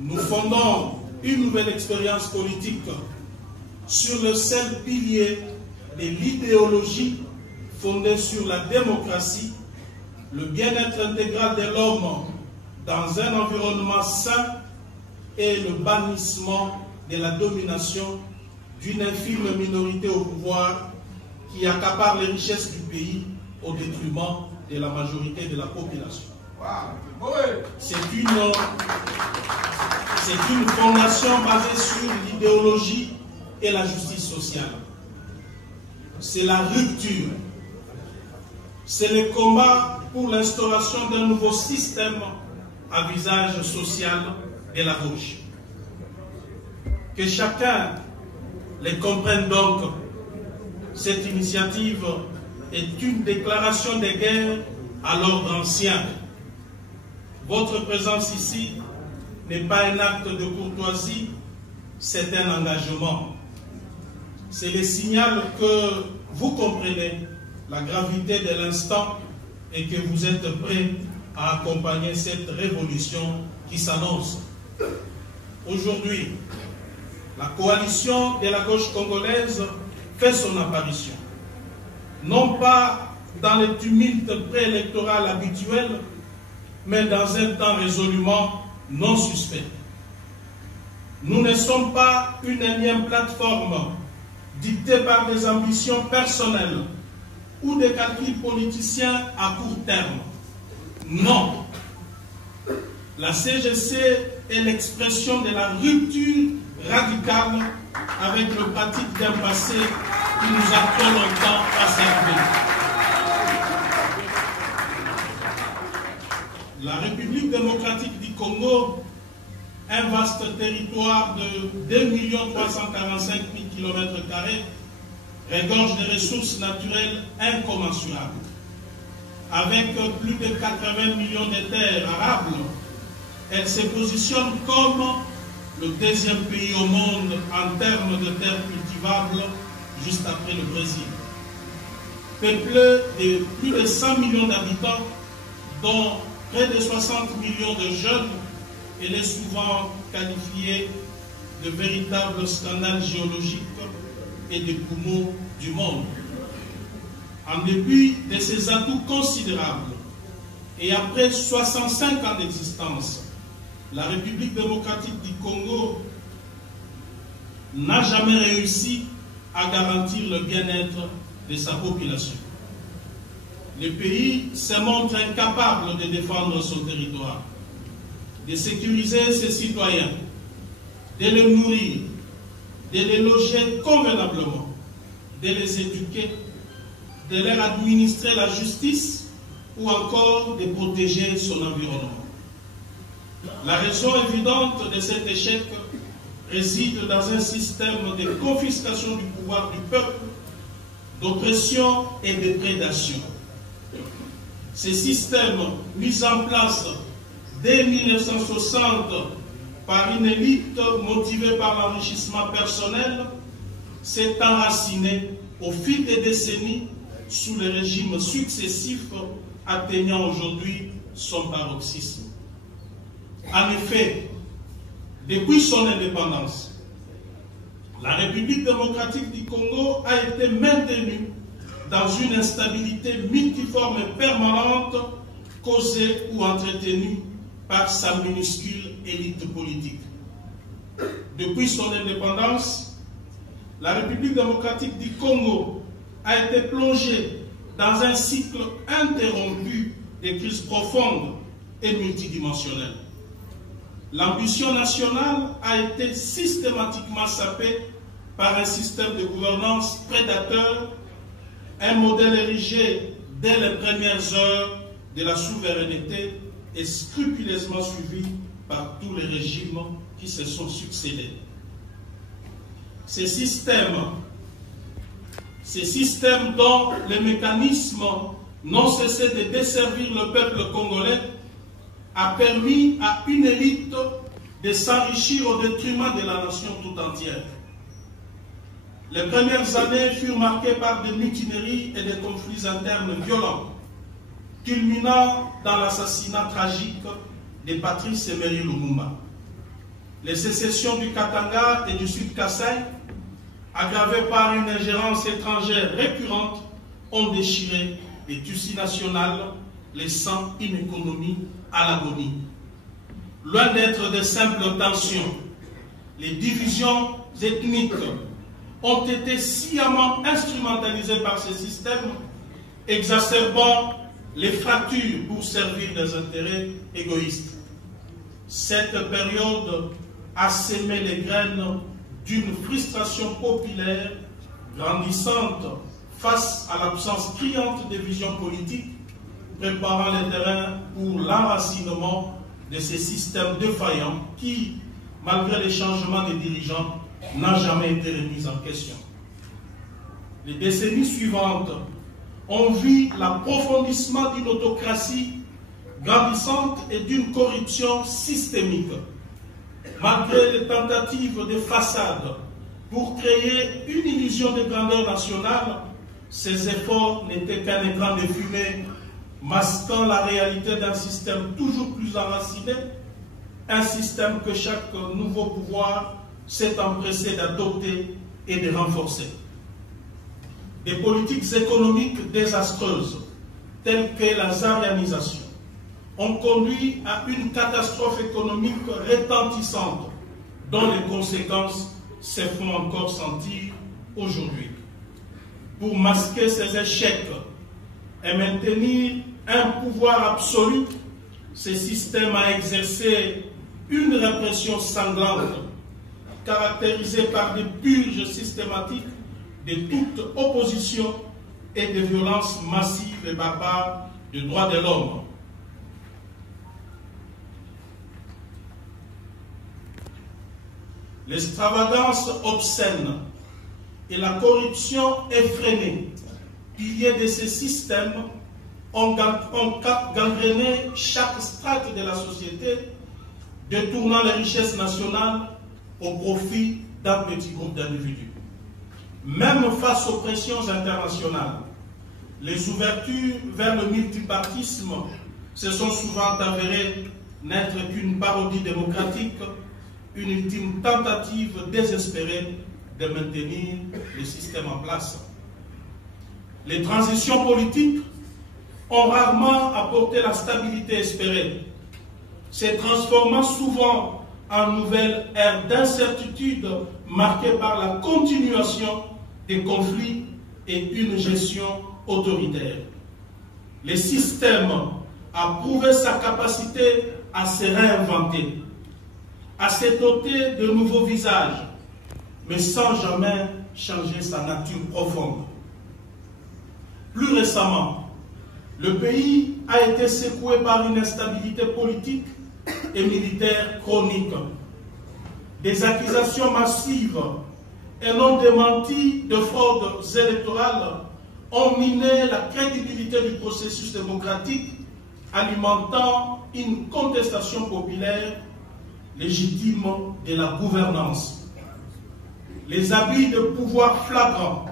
Nous fondons une nouvelle expérience politique sur le seul pilier de l'idéologie fondée sur la démocratie, le bien-être intégral de l'homme dans un environnement sain et le bannissement de la domination d'une infime minorité au pouvoir qui accapare les richesses du pays au détriment de la majorité de la population. C'est une fondation basée sur l'idéologie et la justice sociale. C'est la rupture. C'est le combat pour l'instauration d'un nouveau système à visage social de la gauche. Que chacun les comprenne donc. Cette initiative est une déclaration de guerre à l'ordre ancien. Votre présence ici n'est pas un acte de courtoisie, c'est un engagement. C'est le signal que vous comprenez la gravité de l'instant et que vous êtes prêts à accompagner cette révolution qui s'annonce. Aujourd'hui, la coalition de la gauche congolaise fait son apparition. Non pas dans le tumulte préélectoral habituel, mais dans un temps résolument non suspect. Nous ne sommes pas une énième plateforme dictée par des ambitions personnelles ou des calculs politiciens à court terme. Non. La CGC est l'expression de la rupture radicale avec le pratique d'un passé qui nous a trop longtemps asservis. La République démocratique du Congo, un vaste territoire de 2 345 000 km², regorge de ressources naturelles incommensurables. Avec plus de 80 millions de terres arables, elle se positionne comme le deuxième pays au monde en termes de terres cultivables, juste après le Brésil. Peuplée de plus de 100 millions d'habitants, dont près de 60 millions de jeunes, elle est souvent qualifiée de véritable scandale géologique et de poumon du monde. En dépit de ses atouts considérables, et après 65 ans d'existence, la République démocratique du Congo n'a jamais réussi à garantir le bien-être de sa population. Le pays se montre incapable de défendre son territoire, de sécuriser ses citoyens, de les nourrir, de les loger convenablement, de les éduquer, de leur administrer la justice ou encore de protéger son environnement. La raison évidente de cet échec réside dans un système de confiscation du pouvoir du peuple, d'oppression et de prédation. Ces systèmes mis en place dès 1960 par une élite motivée par l'enrichissement personnel s'est enraciné au fil des décennies sous les régimes successifs atteignant aujourd'hui son paroxysme. En effet, depuis son indépendance, la République démocratique du Congo a été maintenue dans une instabilité multiforme et permanente causée ou entretenue par sa minuscule élite politique. Depuis son indépendance, la République démocratique du Congo a été plongée dans un cycle interrompu de crises profondes et multidimensionnelles. L'ambition nationale a été systématiquement sapée par un système de gouvernance prédateur, un modèle érigé dès les premières heures de la souveraineté et scrupuleusement suivi par tous les régimes qui se sont succédés. Ces systèmes dont les mécanismes n'ont cessé de desservir le peuple congolais a permis à une élite de s'enrichir au détriment de la nation tout entière. Les premières années furent marquées par des mutineries et des conflits internes violents, culminant dans l'assassinat tragique de Patrice Emery Lumumba. les sécessions du Katanga et du Sud Kasaï, aggravées par une ingérence étrangère récurrente, ont déchiré les tissus nationaux, laissant une économie à l'agonie. Loin d'être de simples tensions, les divisions ethniques ont été sciemment instrumentalisées par ces systèmes, exacerbant les fractures pour servir des intérêts égoïstes. Cette période a sémé les graines d'une frustration populaire grandissante face à l'absence criante des visions politiques, préparant le terrain pour l'enracinement de ces systèmes défaillants qui, malgré les changements des dirigeants, n'ont jamais été remis en question. Les décennies suivantes ont vu l'approfondissement d'une autocratie grandissante et d'une corruption systémique. Malgré les tentatives de façade pour créer une illusion de grandeur nationale, ces efforts n'étaient qu'un écran de fumée masquant la réalité d'un système toujours plus enraciné, un système que chaque nouveau pouvoir s'est empressé d'adopter et de renforcer. Des politiques économiques désastreuses, telles que la zarianisation, ont conduit à une catastrophe économique retentissante, dont les conséquences se font encore sentir aujourd'hui. Pour masquer ces échecs et maintenir un pouvoir absolu, ce système a exercé une répression sanglante, caractérisée par des purges systématiques de toute opposition et des violences massives et barbares des droits de l'homme. L'extravagance obscène et la corruption effrénée, piliers de ces systèmes, ont gangréné chaque strate de la société, détournant les richesses nationales au profit d'un petit groupe d'individus. Même face aux pressions internationales, les ouvertures vers le multipartisme se sont souvent avérées n'être qu'une parodie démocratique, une ultime tentative désespérée de maintenir le système en place. Les transitions politiques ont rarement apporté la stabilité espérée, se transformant souvent en nouvelle ère d'incertitude marquée par la continuation des conflits et une gestion autoritaire. Le système a prouvé sa capacité à se réinventer, à se doter de nouveaux visages, mais sans jamais changer sa nature profonde. Plus récemment, le pays a été secoué par une instabilité politique et militaire chronique. Des accusations massives et non démenties de fraudes électorales ont miné la crédibilité du processus démocratique, alimentant une contestation populaire légitime de la gouvernance. Les abus de pouvoir flagrants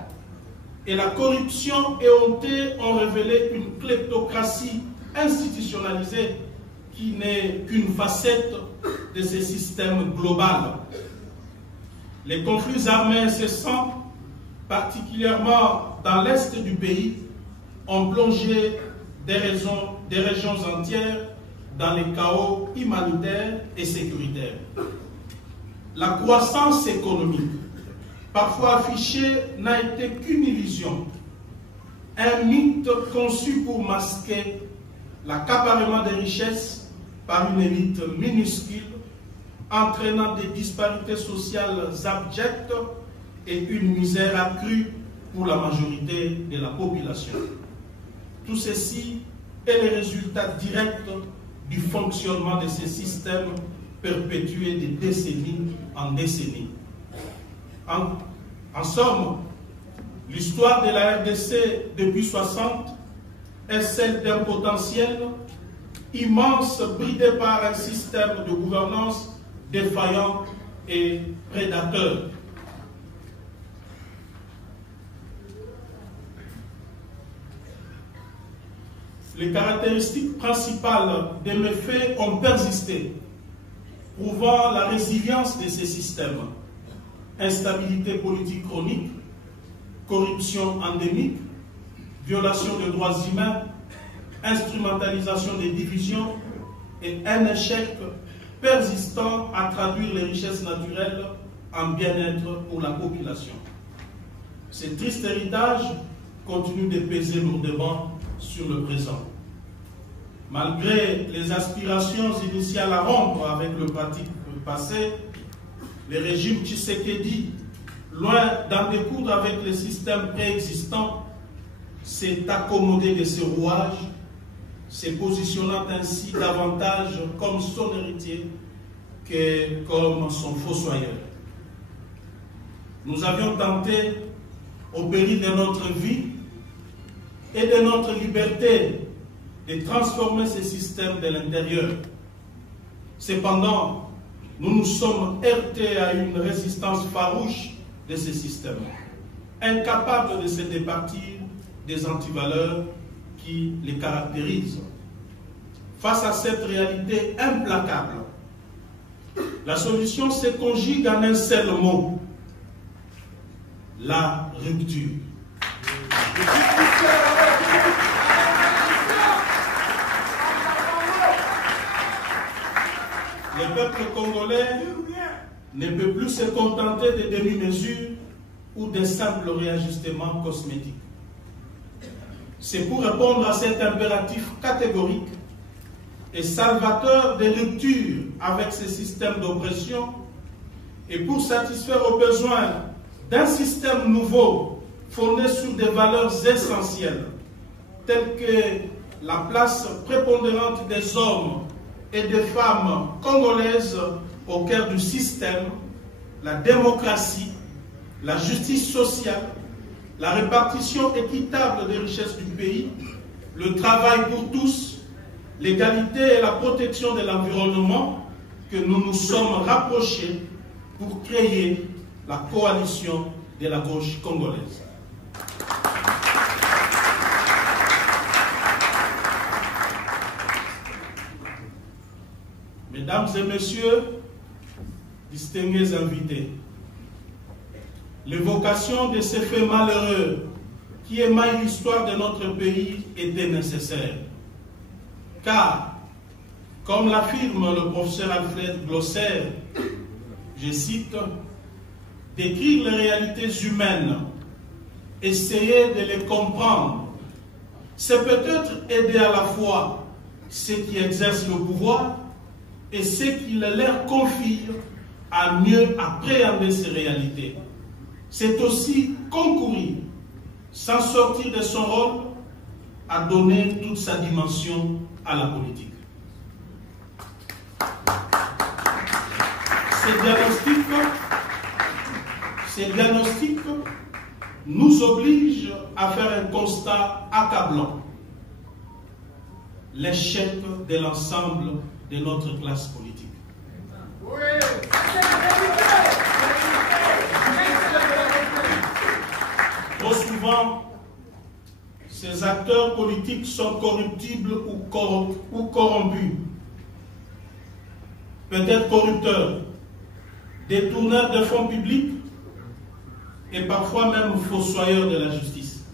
et la corruption éhontée ont révélé une kleptocratie institutionnalisée qui n'est qu'une facette de ce système global. Les conflits armés incessants, particulièrement dans l'est du pays, ont plongé des régions entières dans les chaos humanitaires et sécuritaires. La croissance économique, parfois affichée, n'a été qu'une illusion, un mythe conçu pour masquer l'accaparement des richesses par une élite minuscule, entraînant des disparités sociales abjectes et une misère accrue pour la majorité de la population. Tout ceci est le résultat direct du fonctionnement de ces systèmes perpétués de décennie en décennie. En somme, l'histoire de la RDC depuis 60 est celle d'un potentiel immense bridé par un système de gouvernance défaillant et prédateur. Les caractéristiques principales des méfaits ont persisté. prouvant la résilience de ces systèmes. Instabilité politique chronique, corruption endémique, violation des droits humains, instrumentalisation des divisions et un échec persistant à traduire les richesses naturelles en bien-être pour la population. Ce triste héritage continue de peser lourdement sur le présent. Malgré les aspirations initiales à rompre avec le pratique passé, le régime Tshisekedi, loin d'en découdre avec les systèmes préexistants, s'est accommodé de ses rouages, se positionnant ainsi davantage comme son héritier que comme son fossoyeur. Nous avions tenté, au péril de notre vie et de notre liberté, de transformer ces systèmes de l'intérieur. Cependant, nous nous sommes heurtés à une résistance farouche de ces systèmes, incapables de se départir des antivaleurs qui les caractérisent. Face à cette réalité implacable, la solution se conjugue en un seul mot: la rupture. Le peuple congolais ne peut plus se contenter de demi-mesures ou de simples réajustements cosmétiques. C'est pour répondre à cet impératif catégorique et salvateur des ruptures avec ces systèmes d'oppression et pour satisfaire aux besoins d'un système nouveau fondé sur des valeurs essentielles telles que la place prépondérante des hommes et des femmes congolaises au cœur du système, la démocratie, la justice sociale, la répartition équitable des richesses du pays, le travail pour tous, l'égalité et la protection de l'environnement, que nous nous sommes rapprochés pour créer la coalition de la gauche congolaise. Mesdames et messieurs, distingués invités, l'évocation de ces faits malheureux qui émaillent l'histoire de notre pays était nécessaire. Car, comme l'affirme le professeur Alfred Glosser, je cite, « Décrire les réalités humaines, essayer de les comprendre, c'est peut-être aider à la fois ceux qui exercent le pouvoir et ceux qui le leur confient à mieux appréhender ces réalités. C'est aussi concourir, sans sortir de son rôle, à donner toute sa dimension à la politique. » Ces diagnostics nous obligent à faire un constat accablant: l'échec de l'ensemble de notre classe politique. Trop souvent, ces acteurs politiques sont corruptibles ou corrompus, peut-être corrupteurs, détourneurs de fonds publics et parfois même fossoyeurs de la justice.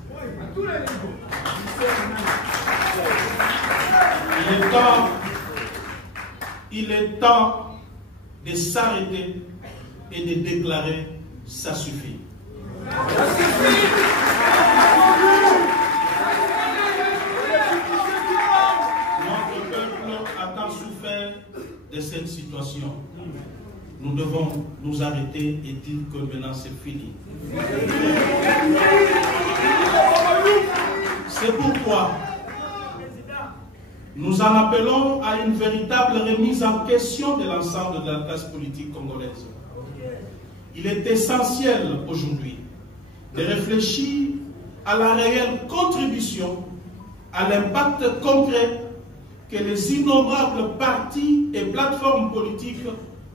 Il est temps de s'arrêter et de déclarer « ça suffit ». Notre peuple a tant souffert de cette situation. Nous devons nous arrêter et dire que maintenant c'est fini. C'est pourquoi nous en appelons à une véritable remise en question de l'ensemble de la classe politique congolaise. Il est essentiel aujourd'hui de réfléchir à la réelle contribution, à l'impact concret que les innombrables partis et plateformes politiques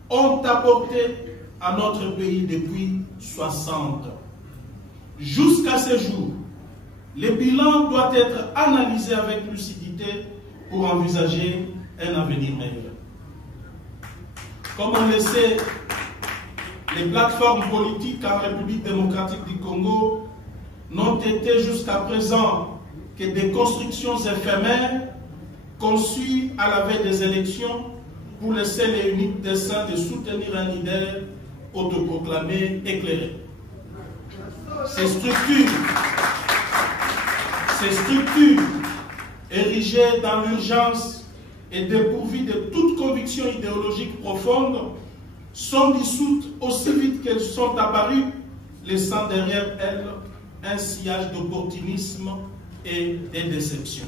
ont apporté à notre pays depuis 60 ans. Jusqu'à ce jour, le bilan doit être analysé avec lucidité pour envisager un avenir meilleur. Comme on le sait, les plateformes politiques en République démocratique du Congo n'ont été jusqu'à présent que des constructions éphémères conçues à la veille des élections pour le seul et unique dessein de soutenir un leader autoproclamé éclairé. Ces structures érigées dans l'urgence et dépourvues de toute conviction idéologique profonde sont dissoutes aussi vite qu'elles sont apparues, laissant derrière elles un sillage d'opportunisme et de déception.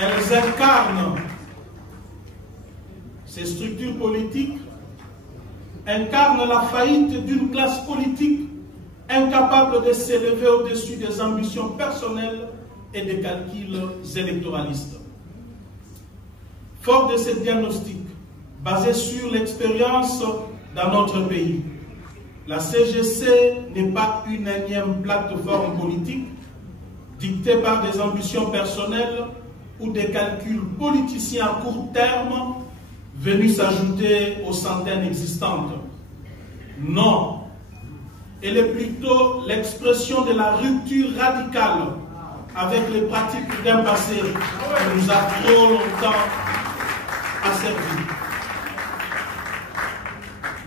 Elles incarnent, ces structures politiques incarnent la faillite d'une classe politique incapable de s'élever au-dessus des ambitions personnelles et des calculs électoralistes. Fort de ce diagnostic, basé sur l'expérience dans notre pays, la CGC n'est pas une énième plateforme politique dictée par des ambitions personnelles ou des calculs politiciens à court terme venus s'ajouter aux centaines existantes. Non, elle est plutôt l'expression de la rupture radicale avec les pratiques d'un passé qui nous a trop longtemps asservis.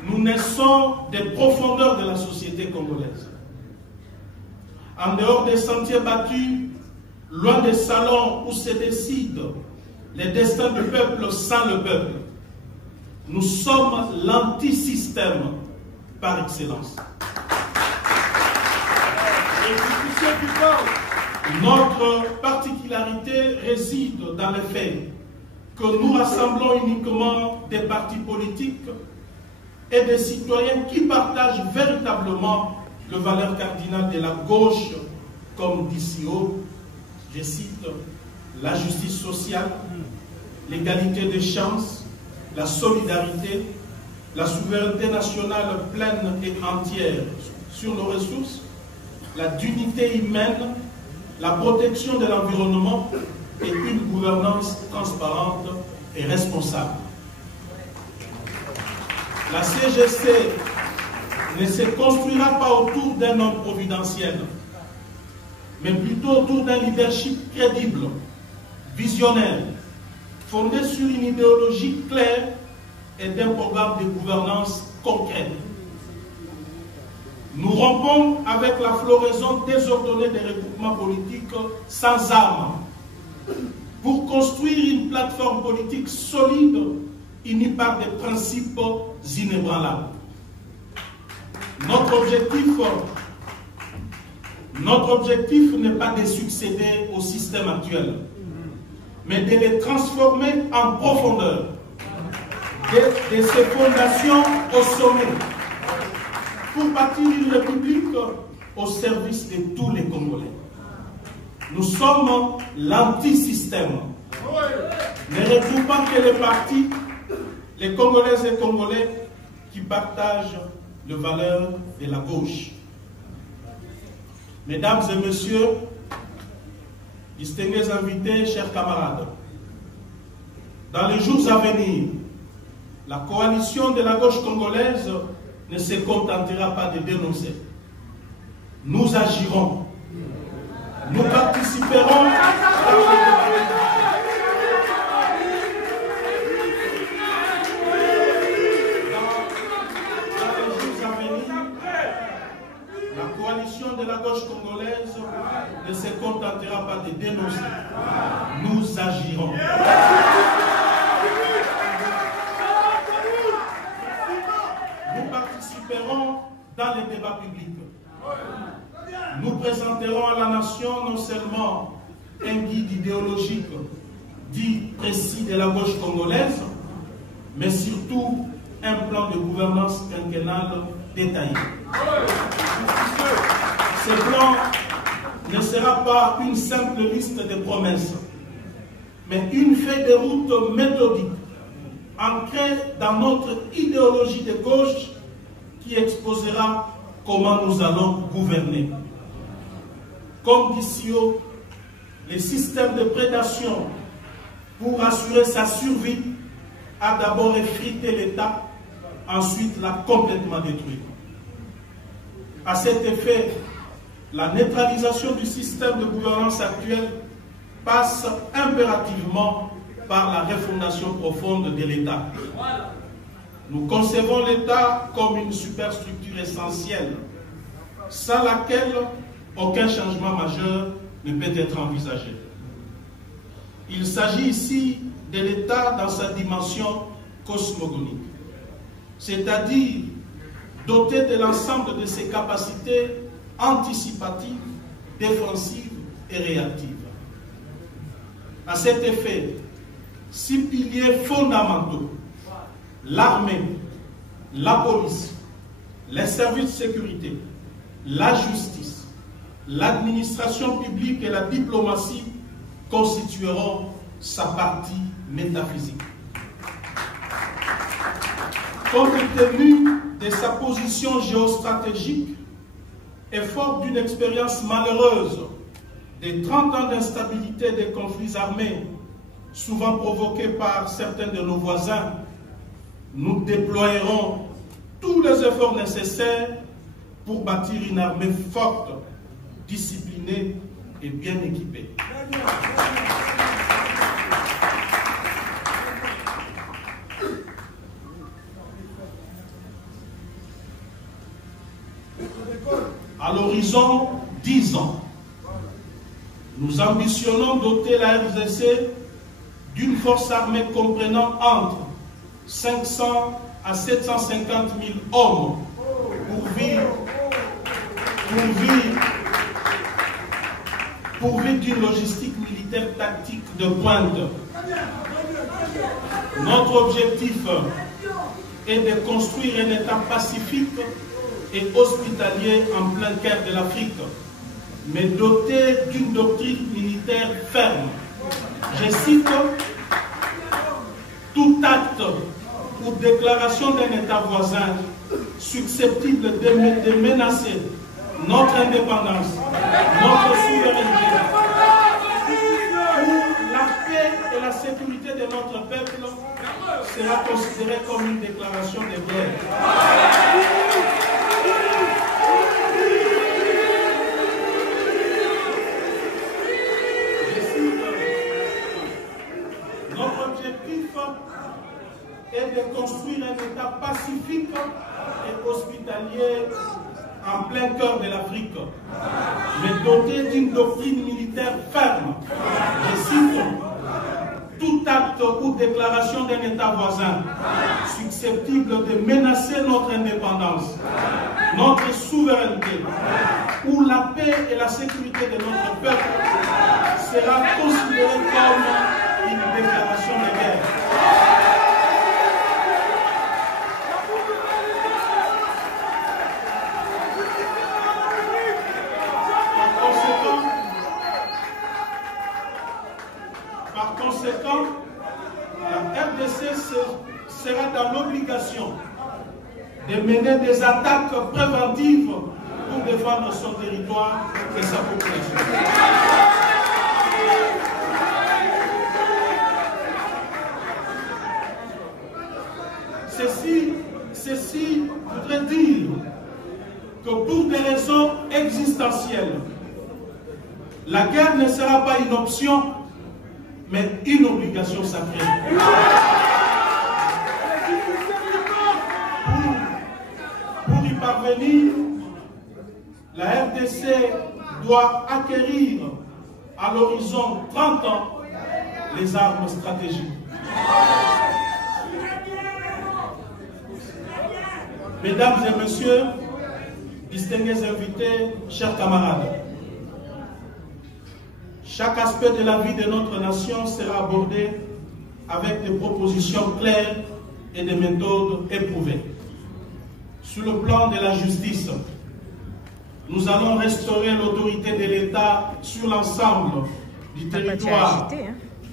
Nous naissons des profondeurs de la société congolaise. En dehors des sentiers battus, loin des salons où se décident les destins du peuple sans le peuple, nous sommes l'antisystème par excellence. Notre particularité réside dans le fait que nous rassemblons uniquement des partis politiques et des citoyens qui partagent véritablement les valeurs cardinales de la gauche, comme d'ici haut, je cite, la justice sociale, l'égalité des chances, la solidarité, la souveraineté nationale pleine et entière sur nos ressources, la dignité humaine, la protection de l'environnement et une gouvernance transparente et responsable. La CGC ne se construira pas autour d'un homme providentiel, mais plutôt autour d'un leadership crédible, visionnaire, fondé sur une idéologie claire et d'un programme de gouvernance concret. Nous rompons avec la floraison désordonnée des regroupements politiques sans armes pour construire une plateforme politique solide unie par des principes inébranlables. Notre objectif n'est pas de succéder au système actuel, mais de les transformer en profondeur, de ses fondations au sommet, pour bâtir une république au service de tous les Congolais. Nous sommes l'antisystème, ne regroupant que les partis, les Congolaises et Congolais qui partagent les valeurs de la gauche. Mesdames et messieurs, distingués invités, chers camarades, dans les jours à venir, la coalition de la gauche congolaise ne se contentera pas de dénoncer. Nous agirons. Nous participerons la coalition de la gauche congolaise ne se contentera pas de dénoncer. Nous agirons. Nous participerons dans les débats publics. Nous présenterons à la nation non seulement un guide idéologique dit précis de la gauche congolaise, mais surtout un plan de gouvernance quinquennale détaillé. Ce plan ne sera pas une simple liste de promesses, mais une feuille de route méthodique, ancrée dans notre idéologie de gauche qui exposera comment nous allons gouverner. Comme d'ici les systèmes de prédation pour assurer sa survie a d'abord effrité l'État, ensuite l'a complètement détruit. À cet effet, la neutralisation du système de gouvernance actuel passe impérativement par la refondation profonde de l'État. Nous concevons l'État comme une superstructure essentielle, sans laquelle aucun changement majeur ne peut être envisagé. Il s'agit ici de l'État dans sa dimension cosmogonique, c'est-à-dire doté de l'ensemble de ses capacités anticipatives, défensives et réactives. À cet effet, 6 piliers fondamentaux, l'armée, la police, les services de sécurité, la justice, l'administration publique et la diplomatie constitueront sa partie métaphysique. Compte tenu de sa position géostratégique et fort d'une expérience malheureuse des 30 ans d'instabilité des conflits armés, souvent provoqués par certains de nos voisins, nous déploierons tous les efforts nécessaires pour bâtir une armée forte, disciplinée et bien équipée. À l'horizon 10 ans, nous ambitionnons doter la RDC d'une force armée comprenant entre 500 à 750 000 hommes pourvus d'une logistique militaire tactique de pointe. Notre objectif est de construire un État pacifique et hospitalier en plein cœur de l'Afrique, mais doté d'une doctrine militaire ferme. Je cite: tout acte ou déclaration d'un État voisin susceptible de menacer notre indépendance, notre souveraineté, ou la paix et la sécurité de notre peuple sera considéré comme une déclaration de guerre. Notre objectif est de construire un État pacifique et hospitalier en plein cœur de l'Afrique, mais doté d'une doctrine militaire ferme. Je cite: tout acte ou déclaration d'un État voisin susceptible de menacer notre indépendance, notre souveraineté, ou la paix et la sécurité de notre peuple sera considéré comme une déclaration de guerre. Par conséquent, la RDC sera dans l'obligation de mener des attaques préventives pour défendre son territoire et sa population. Ceci voudrait dire que pour des raisons existentielles, la guerre ne sera pas une option, mais une obligation sacrée. Pour y parvenir, la RDC doit acquérir à l'horizon 30 ans les armes stratégiques. Mesdames et messieurs, distingués invités, chers camarades, chaque aspect de la vie de notre nation sera abordé avec des propositions claires et des méthodes éprouvées. Sur le plan de la justice, nous allons restaurer l'autorité de l'État sur l'ensemble du territoire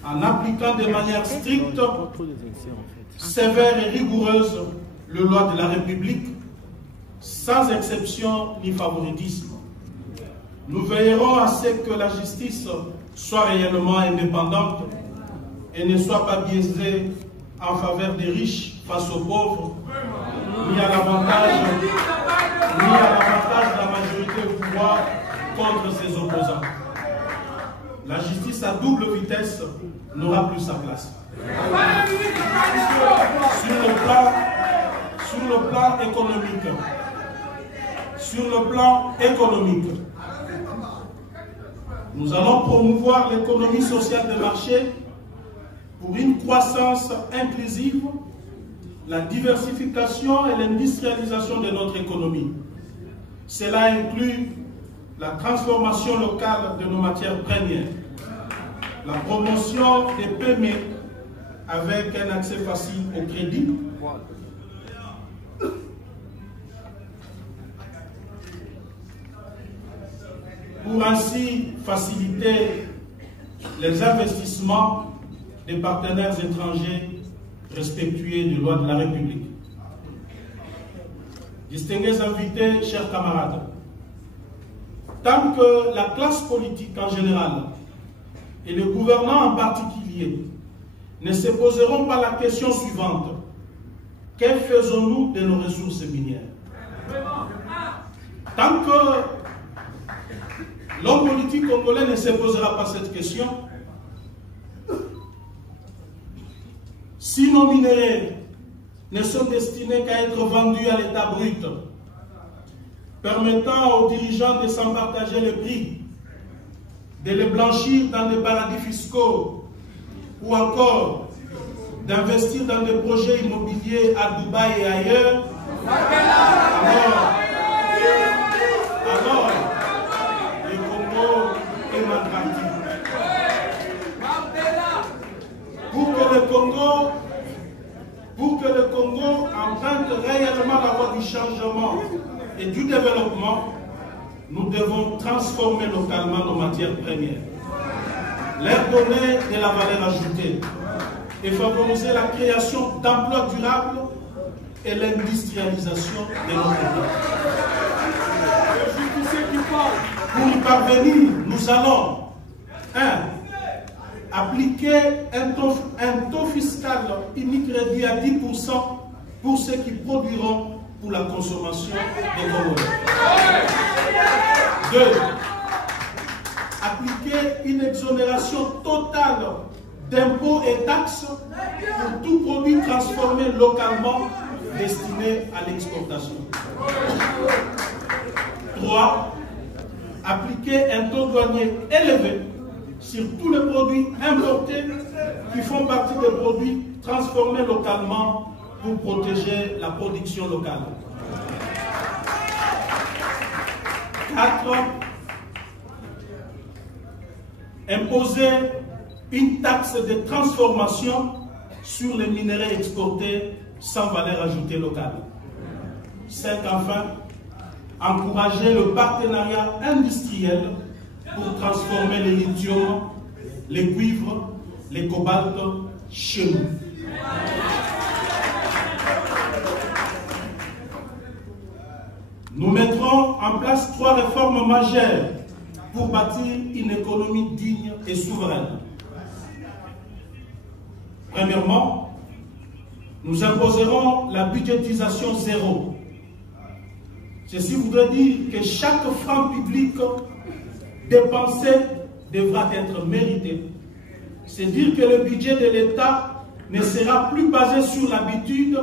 en appliquant de manière stricte, sévère et rigoureuse les lois de la République, sans exception ni favoritisme. Nous veillerons à ce que la justice soit réellement indépendante et ne soit pas biaisée en faveur des riches face aux pauvres, ni à l'avantage de la majorité au pouvoir contre ses opposants. La justice à double vitesse n'aura plus sa place. Sur le plan économique, nous allons promouvoir l'économie sociale de marché pour une croissance inclusive, la diversification et l'industrialisation de notre économie. Cela inclut la transformation locale de nos matières premières, la promotion des PME avec un accès facile au crédit, pour ainsi faciliter les investissements des partenaires étrangers respectueux des lois de la République. Distingués invités, chers camarades, tant que la classe politique en général et les gouvernants en particulier ne se poseront pas la question suivante: que faisons-nous de nos ressources minières? Tant que l'homme politique congolais ne se posera pas cette question, si nos minerais ne sont destinés qu'à être vendus à l'état brut, permettant aux dirigeants de s'en partager le prix, de les blanchir dans des paradis fiscaux ou encore d'investir dans des projets immobiliers à Dubaï et ailleurs, alors le Congo est malgrandi. Pour que le Congo emprunte réellement la voie du changement et du développement, nous devons transformer localement nos matières premières, leur donner de la valeur ajoutée et favoriser la création d'emplois durables et l'industrialisation de notre pays. Pour y parvenir, nous allons 1. Appliquer un taux fiscal unique réduit à 10% pour ceux qui produiront pour la consommation des Congolais. 2. Appliquer une exonération totale d'impôts et taxes pour tout produit transformé localement destiné à l'exportation. 3. Appliquer un taux douanier élevé sur tous les produits importés qui font partie des produits transformés localement pour protéger la production locale. 4. Imposer une taxe de transformation sur les minerais exportés sans valeur ajoutée locale. 5. Enfin, encourager le partenariat industriel pour transformer les lithium, les cuivres, les cobaltes chez nous. Nous mettrons en place 3 réformes majeures pour bâtir une économie digne et souveraine. Premièrement, nous imposerons la budgétisation zéro. Ceci voudrait dire que chaque franc public dépensé devra être mérité. C'est dire que le budget de l'État ne sera plus basé sur l'habitude,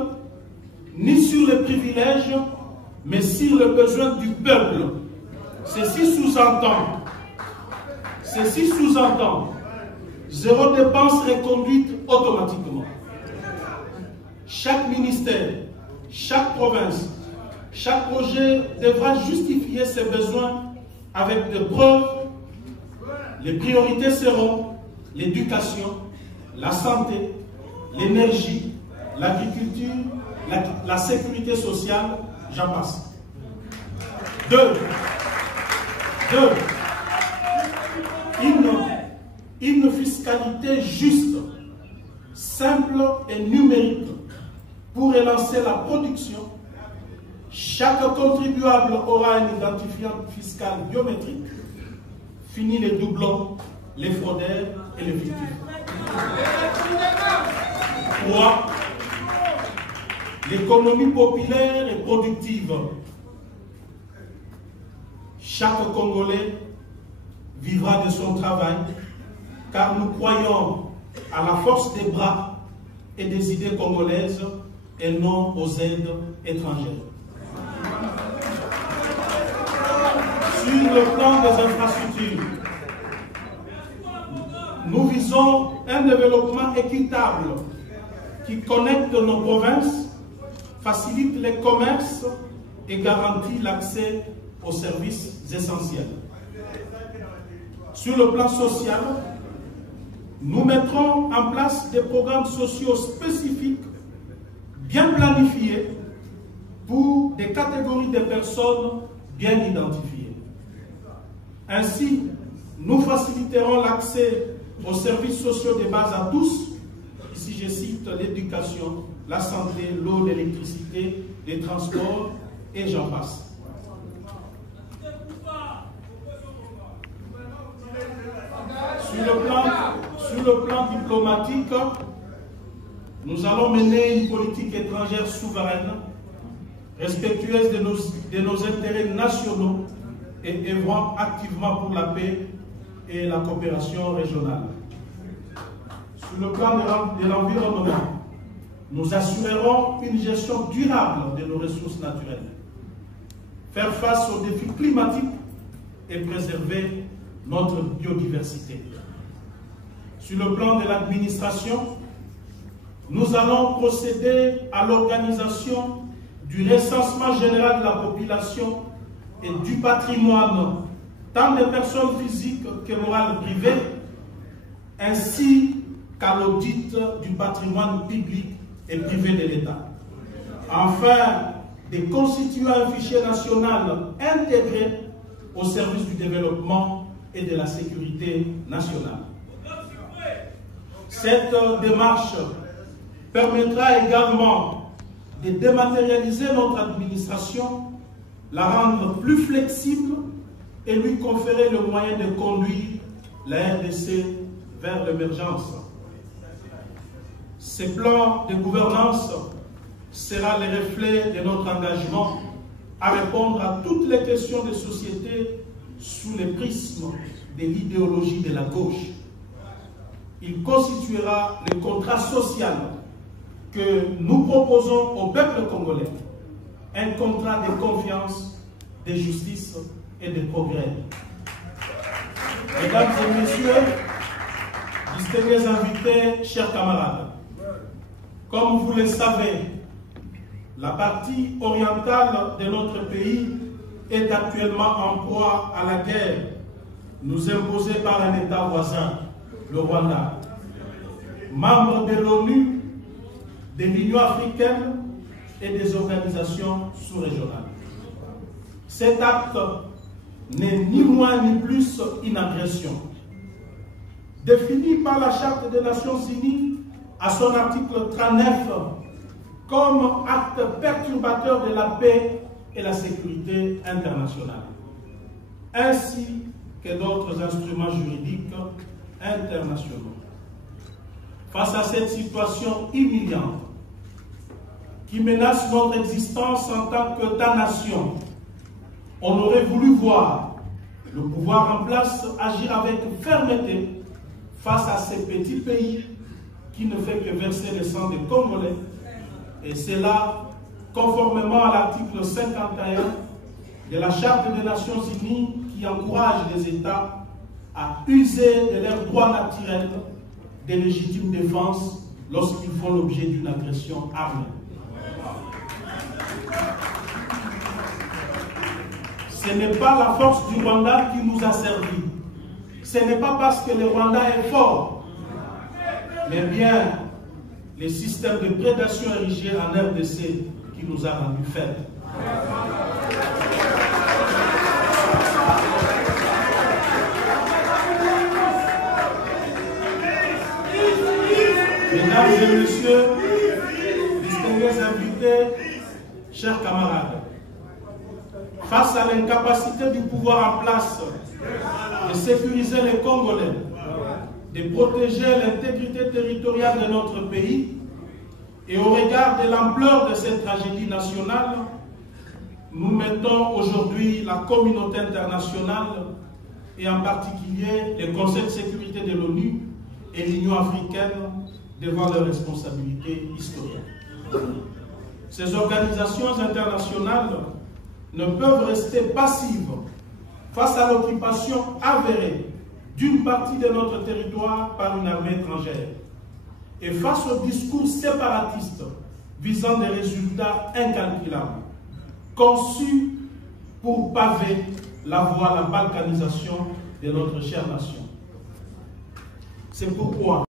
ni sur les privilèges, mais sur le besoin du peuple. Ceci sous-entend zéro dépense reconduite automatiquement. Chaque ministère, chaque province, chaque projet devra justifier ses besoins avec des preuves. Les priorités seront l'éducation, la santé, l'énergie, l'agriculture, la sécurité sociale, j'en passe. 2. Une fiscalité juste, simple et numérique pour relancer la production. Chaque contribuable aura un identifiant fiscal biométrique. Fini les doublons, les fraudeurs et les fictifs. 3. L'économie populaire et productive. Chaque Congolais vivra de son travail, car nous croyons à la force des bras et des idées congolaises et non aux aides étrangères. Sur le plan des infrastructures, nous visons un développement équitable qui connecte nos provinces, facilite les commerces et garantit l'accès aux services essentiels. Sur le plan social, nous mettrons en place des programmes sociaux spécifiques, bien planifiés, pour des catégories de personnes bien identifiées. Ainsi, nous faciliterons l'accès aux services sociaux de base à tous. Ici, je cite l'éducation, la santé, l'eau, l'électricité, les transports, et j'en passe. Sur le plan diplomatique, nous allons mener une politique étrangère souveraine, respectueuse de nos intérêts nationaux et œuvrant activement pour la paix et la coopération régionale. Sur le plan de l'environnement, nous assurerons une gestion durable de nos ressources naturelles, faire face aux défis climatiques et préserver notre biodiversité. Sur le plan de l'administration, nous allons procéder à l'organisation du recensement général de la population et du patrimoine, tant des personnes physiques que morales privées, ainsi qu'à l'audit du patrimoine public et privé de l'État. Enfin, de constituer un fichier national intégré au service du développement et de la sécurité nationale. Cette démarche permettra également de dématérialiser notre administration, la rendre plus flexible et lui conférer le moyen de conduire la RDC vers l'émergence. Ce plan de gouvernance sera le reflet de notre engagement à répondre à toutes les questions de société sous le prisme de l'idéologie de la gauche. Il constituera le contrat social que nous proposons au peuple congolais, un contrat de confiance, de justice et de progrès. Mesdames et messieurs, distingués invités, chers camarades, comme vous le savez, la partie orientale de notre pays est actuellement en proie à la guerre nous imposée par un État voisin, le Rwanda. Membre de l'ONU, de l'Union africaine et des organisations sous-régionales. Cet acte n'est ni moins ni plus une agression. Défini par la Charte des Nations Unies à son article 39 comme acte perturbateur de la paix et la sécurité internationale, ainsi que d'autres instruments juridiques internationaux. Face à cette situation humiliante qui menace notre existence en tant qu'État-nation, on aurait voulu voir le pouvoir en place agir avec fermeté face à ces petits pays qui ne fait que verser le sang des Congolais, et cela conformément à l'article 51 de la Charte des Nations Unies qui encourage les États à user de leurs droits naturels de légitime défense lorsqu'ils font l'objet d'une agression armée. Ce n'est pas la force du Rwanda qui nous a servi. Ce n'est pas parce que le Rwanda est fort, mais bien les systèmes de prédation érigés en RDC qui nous a rendus faibles. Mesdames et messieurs, distingués invités, chers camarades, face à l'incapacité du pouvoir en place de sécuriser les Congolais, de protéger l'intégrité territoriale de notre pays, regard de l'ampleur de cette tragédie nationale, nous mettons aujourd'hui la communauté internationale et en particulier le Conseil de sécurité de l'ONU et l'Union africaine devant leurs responsabilités historiques. Ces organisations internationales ne peuvent rester passives face à l'occupation avérée d'une partie de notre territoire par une armée étrangère et face au discours séparatiste visant des résultats incalculables, conçus pour paver la voie à la balkanisation de notre chère nation. C'est pourquoi